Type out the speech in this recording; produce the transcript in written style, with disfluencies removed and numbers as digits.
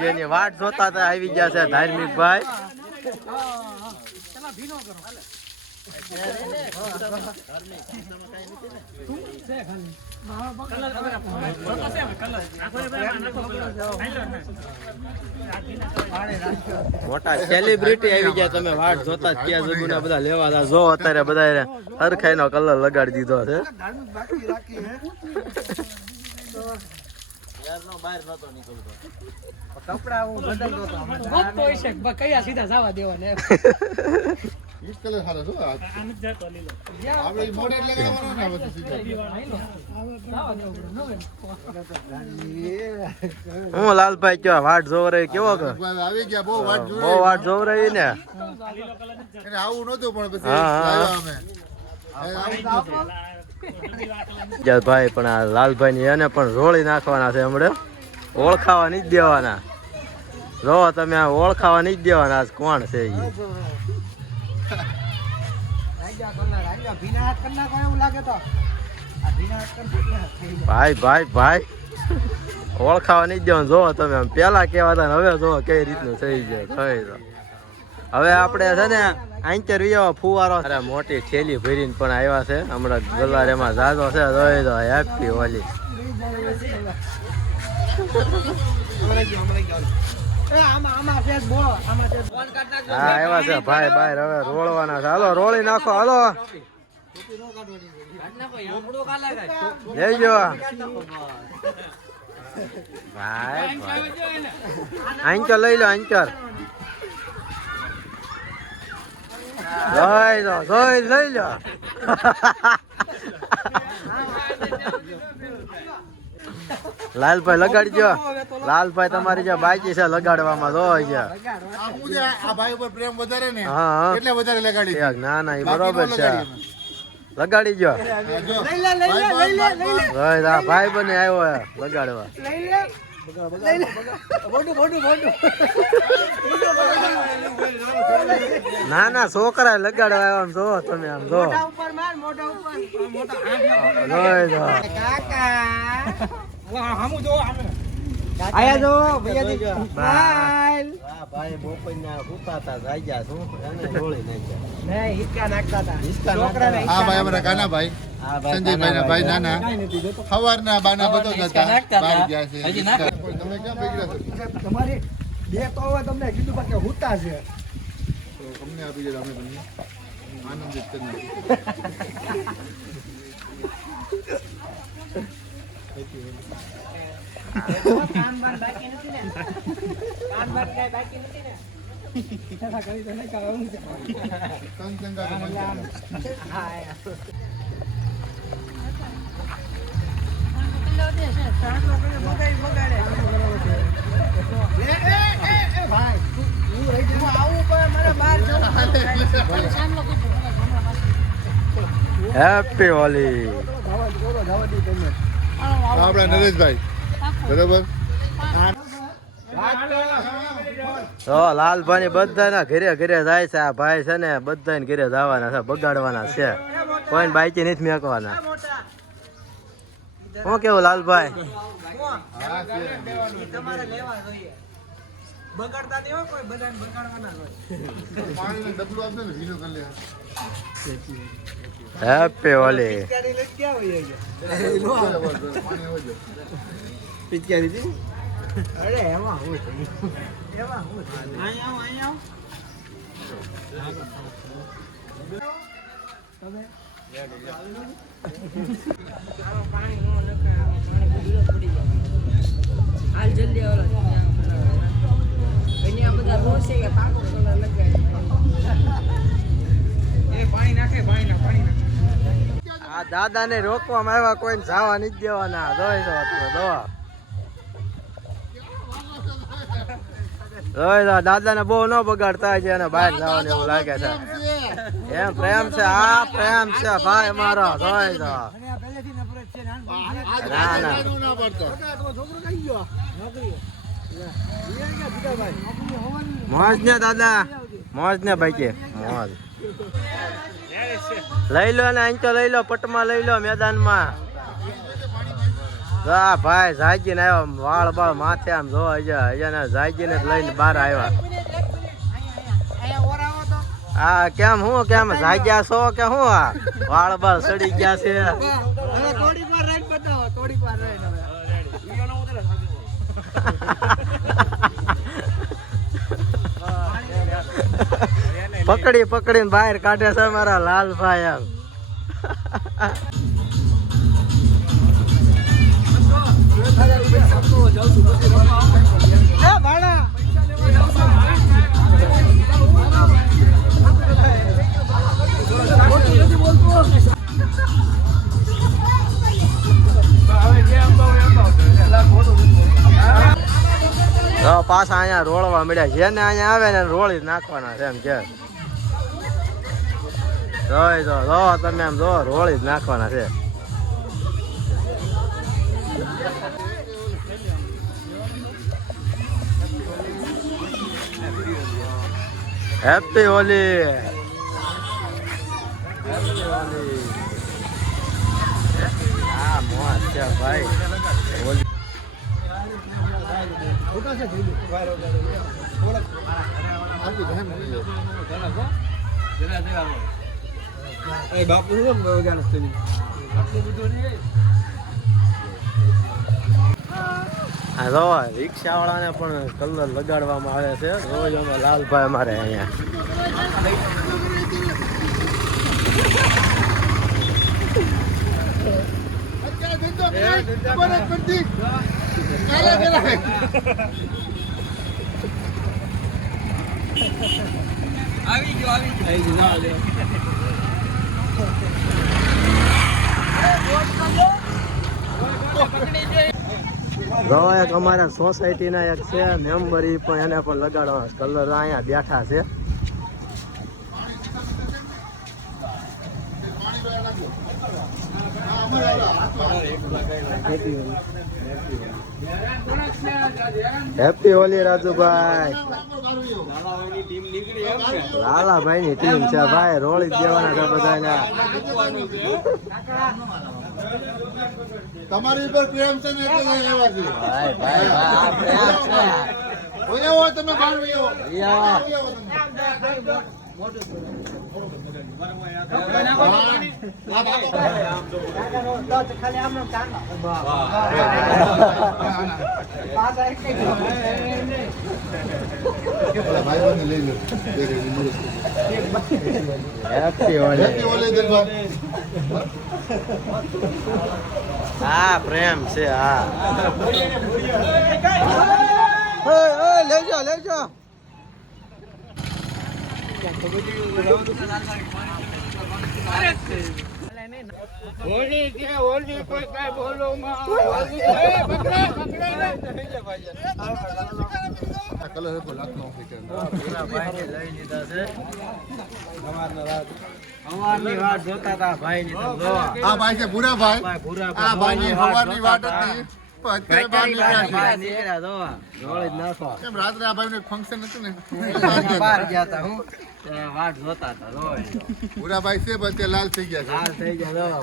જેની વાટ જોતા હતા આવી ગયા છે ધાર્મિક ભાઈ. મોટા સેલિબ્રિટી આવી ગયા, તમે વાટ જોતા ક્યાં જગુના બધા લેવા જો અત્યારે બધા હરખાઈ નો કલર લગાડી દીધો છે. કપડા હું બદલતો હતો કયા સીધા જવા દેવાને હું લાલભાઈ કયો વાટ જોવ રહી કેવો આવી ગયા બહુ વાટ જોવ રહી ને આવું નતું પણ પછી ભાઈ પણ આ લાલભાઈ ની એને પણ રોળી નાખવાના છે હમણાં, ઓળખાવા નહીં જ દેવાના. જો તમે આ ઓળખાવા નહીં જ દેવાના આજ કોણ છે ઈ. ભાઈ ભાઈ ભાઈ ઓળખાવા નહીં જ દેવાનું. જો તમે પેલા કેવા હતા હવે જો કઈ રીતનું થઈ જાય. હવે આપણે છે ને ઇન્ટરવ્યુ ફુવારો અરે મોટી થેલી ભરીને પણ આવ્યા છે હમણાં ગલારેમાં જાજો છે. જોઈ દો હેપી હોલી. હા આવ્યા છે ભાઈ ભાઈ હવે રોળવાના છે. હાલો રોળી નાખો હાલો લેજો ભાઈ આંચર લઈ લો આંચર લઈ લો લાલભાઈ લગાડી દો. લાલભાઈ તમારી જે બાકી છે લગાડવામાં જો ના ના એ બરોબર છે લગાડી દો. ભાઈ બને આવ્યો લગાડવા. ના ના છોકરા લગાડવા આવ્યા આમ જો તમે આમ જો આયા જો ભૈયા ભાઈ બોપૈયા હુતાતા જાગ્યા શું એને રોળી નાખ્યા નહીં હિચકા નાખતા હતા છોકરાને હા ભાઈ અમારા કાના ભાઈ સંજયભાઈ ના ભાઈ નાના સવારના બાના બધો હતા બહાર ગયા છે. તમે ક્યાં ભેગા તમારી બે તો હવે તમને કીધું કે હુતા છે તો અમને આપી દે અમે બંને આનંદિત કરી કાન બાન બાકી નથી ને કાન બાન કઈ બાકી નથી ને કરી તો નહીં કરવાનું છે કંચંગા તો હા હેપી હોલી. આપણા નરેશભાઈ બરોબર. તો લાલભાઈ બધાના ઘરે ઘરે જાય છે. આ ભાઈ છે ને બધાને ઘરે જવાના છે, બગાડવાના છે, કોઈને બાઈકી નથી મેકવાના. શું કેવું લાલભાઈ? તમારે લેવા જોઈએ બગાડતા નહીં હોય કોઈ બધાને બગાડવાના હોય. પાણીનું ડબલું આપજો ને ઝીરો કરી લે. હેપી હોલી. પિચકારી અરે એમાં હું એમાં હું અહીંયા પાણી નો નકા પાણી પડી જાય હાલ જલ્દી ઓલો અહીંયા બધા રોસે કે પાકો કલર લગાય એ પાણી નાખે પાણી નાખે. આ દાદા ને રોકવામાં આવ્યા, કોઈને જવા નથી દેવાના. જોઈ દો દાદા ને બહુ ન બગાડતા છે અને બહાર જવાનું એવું લાગે છે. એમ પ્રેમ છે, આ પ્રેમ છે ભાઈ મારો. જોઈ દો ના ના મોજ ને દાદા મોજ ને ભાઈ કે મોજ લઈ લો ને અહીં તો લઈ લો, પટમાં લઈ લો, મેદાનમાં જા ભાઈ જાગી ને આવ્યો વાળ બાળ માથે આમ જોવા અહીંયા જાગી ને લઈને બહાર આવ્યા આ કેમ હું કેમ જાગ્યા છો કે હું આ વાળ બાળ સડી ગયા છે થોડીક વાર રાઈડ બતાવો થોડીક વાર રાઈડ પકડી પકડીને બહાર કાઢે છે મારા લાલભાઈ એમ પાછા અહીંયા રોળવા મળ્યા જેને અહીંયા આવે ને રોળી જ નાખવાના છે એમ કે જોઈ જો તમે એમ જો રોળી જ નાખવાના છે હેપી હોલી હા મોજ છે ભાઈ હોલી બાપુ આ જો રિક્ષા વાળાને પણ કલર લગાડવામાં આવે છે રોજ અમે લાલભાઈ અમારે અહીંયા આવી ગયો ના લે જો એક અમારા સોસાયટીના એક છે મેમ્બર ઈ પણ એને પણ લગાડવાનો કલર અહીંયા બેઠા છે હેપી હોલી રાજુભાઈ લાલાભાઈ ની ટીમ છે ભાઈ રોળી જ દેવાના છે બધાને તમારી ઉપર પ્રેમ છે ને એટલે આવ્યા છે ભાઈ ભાઈ આ પ્રેમ છે ઓય આવો તમે બહાર આવો ભાઈ લઈ લો હેપી હોલી હા પ્રેમ છે હા લેજો લેજો હોલી કે હોલી કોઈ કઈ બોલો માં હોલી કલર હતો લાગતો ભાઈ લઈ લીધા છે સવારની વાત જોતા હતા ભાઈ ની આ ભાઈ છે ભૂરા ભાઈ આ ભાઈ ની સવારની વાત હતી કેમ રાત્રે આ ભાઈ નું ફંક્શન હતું ને બહાર ગયા હતા હું વાટ જોતા હતા ભૂરા ભાઈ છે પણ તે લાલ થઈ ગયા છે લાલ થઈ ગયા